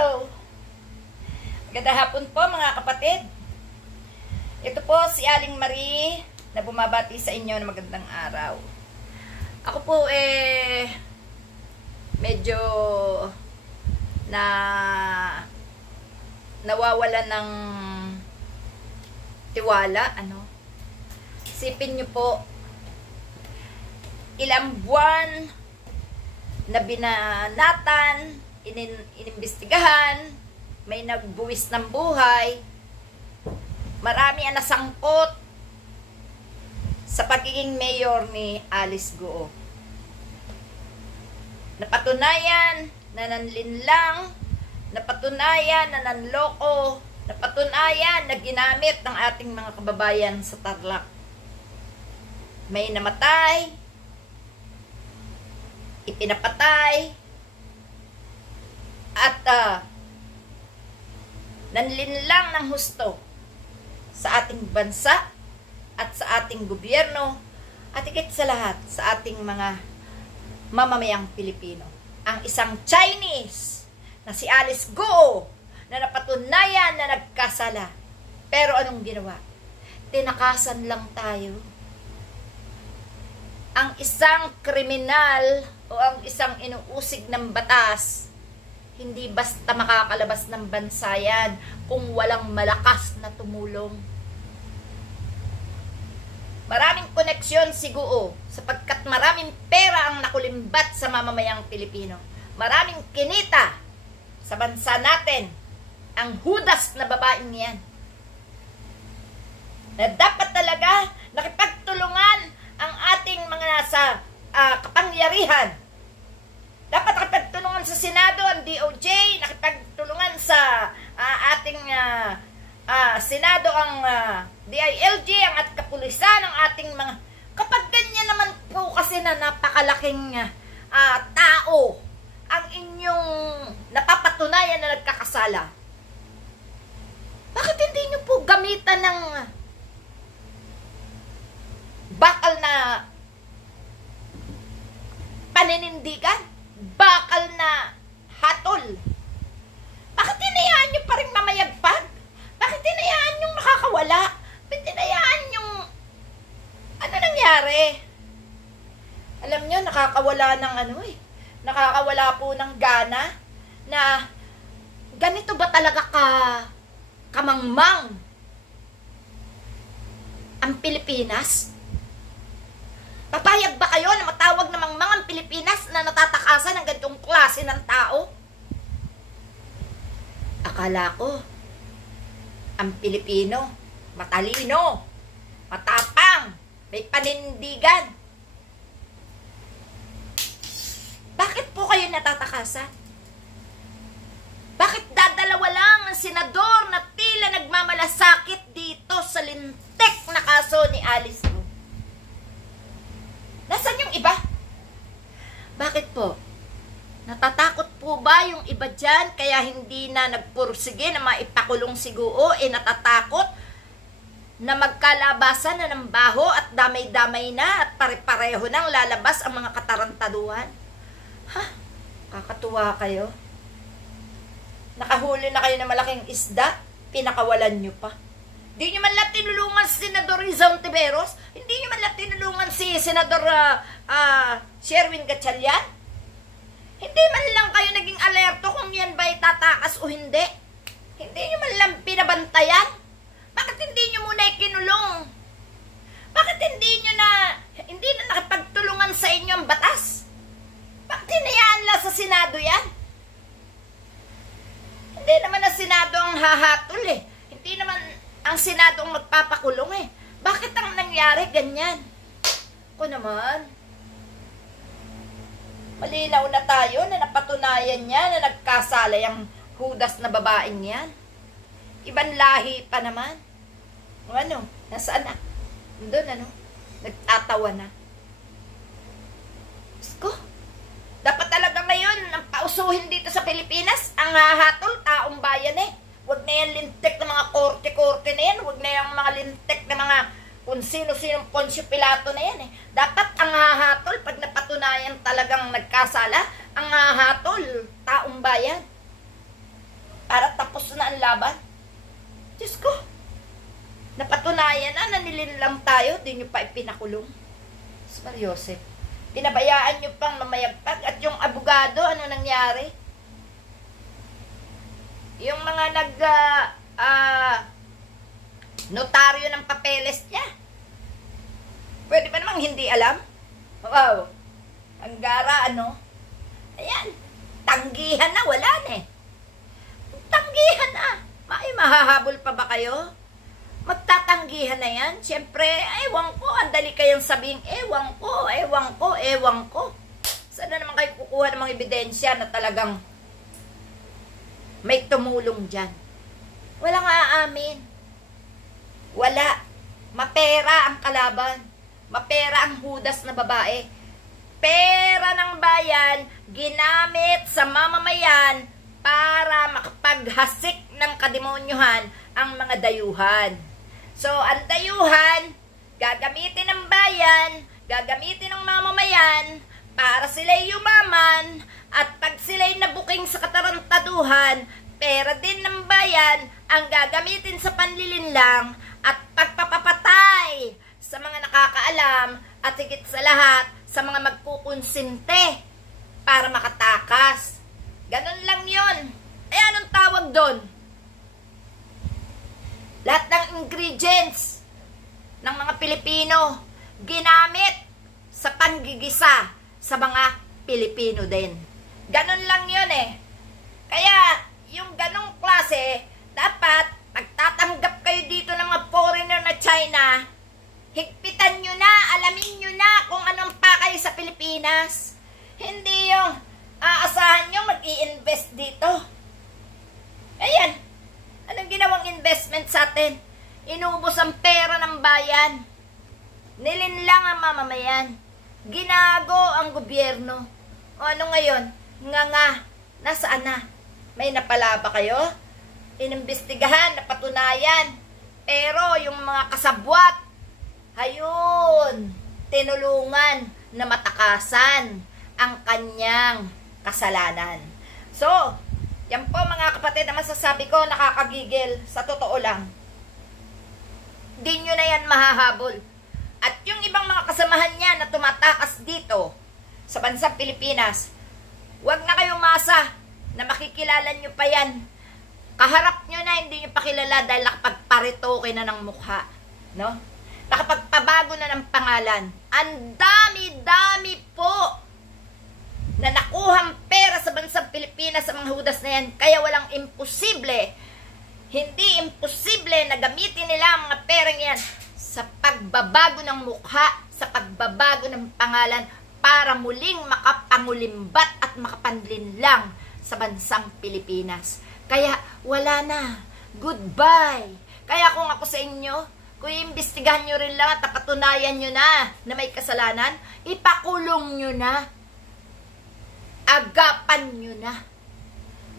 Magandang hapon po mga kapatid. Ito po si Aling Marie na bumabati sa inyo na magandang araw. Ako po medyo nawawala ng tiwala. Isipin nyo po, ilang buwan na binanatan, inimbestigahan, may nagbuwis ng buhay, marami ang nasangkot sa pagiging mayor ni Alice Guo. Napatunayan na nanlinlang, napatunayan na nanloko, napatunayan na ginamit ng ating mga kababayan sa Tarlac. May namatay, ipinapatay, at nanlinlang ng husto sa ating bansa at sa ating gobyerno at higit sa lahat sa ating mga mamamayang Pilipino. Ang isang Chinese na si Alice Guo na napatunayan na nagkasala. Pero anong ginawa? Tinakasan lang tayo. Ang isang kriminal o ang isang inuusig ng batas, hindi basta makakalabas ng bansa yan kung walang malakas na tumulong. Maraming koneksyon si Guo sapagkat maraming pera ang nakulimbat sa mamamayang Pilipino. Maraming kinita sa bansa natin ang hudas na babaeng yan. Na dapat talaga nakipagtulungan ang ating mga nasa kapangyarihan. Dapat nakipagtulungan sa Senado, ang DOJ, nakipagtulungan sa ating Senado, ang DILG, ang at kapulisan, ang ating mga... Kapag ganyan naman po kasi na napakalaking tao ang inyong napapatunayan na nagkakasala, bakit hindi nyo po gamitan ng bakal na paninindigan? Bakal na hatol? Bakit hinayaan nyo pa rin mamayagpag? Bakit hinayaan nyo nakakawala? Bakit hinayaan nyo... Ano nangyari? Alam nyo, nakakawala ng nakakawala po ng gana na ganito ba talaga kamangmang ang Pilipinas? Papayag ba kayo na matawag na mangmang ang Pilipinas na natatakasan ng ganitong klase ng tao? Akala ko, ang Pilipino, matalino, matapang, may panindigan. Bakit po kayo natatakasan? Bakit dadalawa lang ang senador na tila nagmamalasakit dito sa lintik na kaso ni Alice Guo? Nasaan yung iba? Bakit po? Natatakot po ba yung iba dyan kaya hindi na nagpursige na maipakulong si Guo? Natatakot na magkalabasan na ng baho at damay-damay na at pare-pareho nang lalabas ang mga katarantaduhan? Kakatuwa kayo. Nakahuli na kayo ng malaking isda, pinakawalan nyo pa. Hindi nyo man lang tinulungan si Senador Rizal Tiberos? Hindi nyo man lang tinulungan si Senador Sherwin Gatchalian? Hindi man lang kayo naging alerto kung yan ba itatakas o hindi? Hindi nyo man lang pinabantayan? Bakit hindi nyo muna ikinulong? Bakit hindi na nakipagtulungan sa inyo ang batas? Bakit hinayaan lang sa Senado yan? Hindi naman ang Senado ang hahatol eh. Hindi naman ang Senado ang magpapakulong eh. Bakit ang nangyari ganyan? Ako naman, malinaw na tayo na napatunayan niya na nagkasala yung hudas na babaeng yan. Ibang lahi pa naman. Nasaan na? Doon nagtatawa na. Ko, dapat talaga ngayon ang pausuhin dito sa Pilipinas ang hahatol taong bayan eh. Huwag na yan lintik na mga korte-korte na yan. Huwag na yung mga lintik na mga kung sino-sinong Poncio Pilato na yan eh. Dapat ang hahatol, pag napatunayan talagang nagkasala, ang hahatol, taong bayan. para tapos na ang laban. Diyos ko, napatunayan na nililang tayo, di nyo pa ipinakulong. Mariosep, pinabayaan nyo pang mamayagpag. At yung abogado, ano nangyari? Yung mga notaryo ng papeles niya, pwede ba namang hindi alam? Wow, ang gara, ano? Ayan, tanggihan na, wala na eh. Tanggihan na. Ay, mahahabol pa ba kayo? Magtatanggihan na yan. Siyempre, ewan ko, ang dali kayong sabihin, ewan ko, ewan ko, ewan ko. Saan na naman kayo kukuha ng mga ebidensya na talagang may tumulong dyan? Walang aamin. Wala. Mapera ang kalaban. Mapera ang hudas na babae. Pera ng bayan, ginamit sa mamamayan para makapaghasik ng kademonyohan ang mga dayuhan. So, ang dayuhan, gagamitin ng bayan, gagamitin ng mamamayan para sila'y yumaman, at pag sila'y nabuking sa katarantaduhan, pera din ng bayan ang gagamitin sa panlilinlang at pagpapapatay sa mga nakakaalam at higit sa lahat sa mga magkukonsinte para makatakas. Ganun lang yun. Eh, anong tawag doon? Lahat ng ingredients ng mga Pilipino ginamit sa panggigisa sa mga Pilipino din. Ganun lang yun eh. Kaya, yung ganung klase, dapat magtatanggap kayo dito ng mga foreigner na China, higpitan nyo na, alamin nyo na kung anong pakay sa Pilipinas. Hindi yung aasahan nyo mag-i-invest dito. Ayan. Anong ginawang investment sa atin? Inubos ang pera ng bayan. Nilinlang ang mamamayan. Ginago ang gobyerno. O ano ngayon? Nga, nasaan na? May napala ba kayo? Inimbestigahan, napatunayan. Pero yung mga kasabwat, ayun, tinulungan na matakasan ang kanyang kasalanan. So, yan po mga kapatid na masasabi ko, nakakagigil. Sa totoo lang, di nyo na yan mahahabol. At yung ibang mga kasamahan niya na tumatakas dito sa bansang Pilipinas, huwag na kayong masa na makikilala nyo pa yan. Kaharap nyo na, hindi nyo pa kilala dahil nakapagparitoke na ng mukha. No? Nakapagpabago na ng pangalan. Ang dami-dami po na nakuhang pera sa bansang Pilipinas sa mga hudas na yan. Kaya walang imposible, hindi imposible na gamitin nila ang mga perang yan sa pagbabago ng mukha, sa pagbabago ng pangalan, para muling makapangulimbat at makapanlinlang sa bansang Pilipinas. Kaya wala na. Goodbye. Kaya kung ako sa inyo, kung iimbestigahan nyo rin lang at napatunayan nyo na may kasalanan, ipakulong nyo na. Agapan nyo na.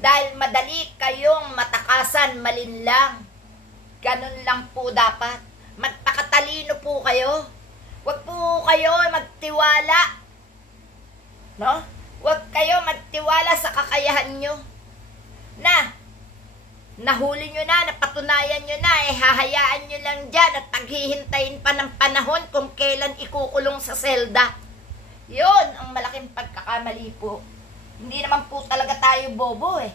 Dahil madali kayong matakasan, malinlang. Ganun lang po dapat. Magpakatalino po kayo. Huwag po kayo magtiwala. No? Huwag kayo magtiwala sa kakayahan nyo. Nahuli nyo na, napatunayan nyo na, hahayaan nyo lang dyan at paghihintayin pa ng panahon kung kailan ikukulong sa selda. Yun ang malaking pagkakamali po. Hindi naman po talaga tayo bobo eh.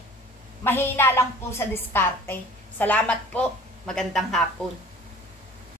Mahina lang po sa diskarte. Salamat po. Magandang hapon.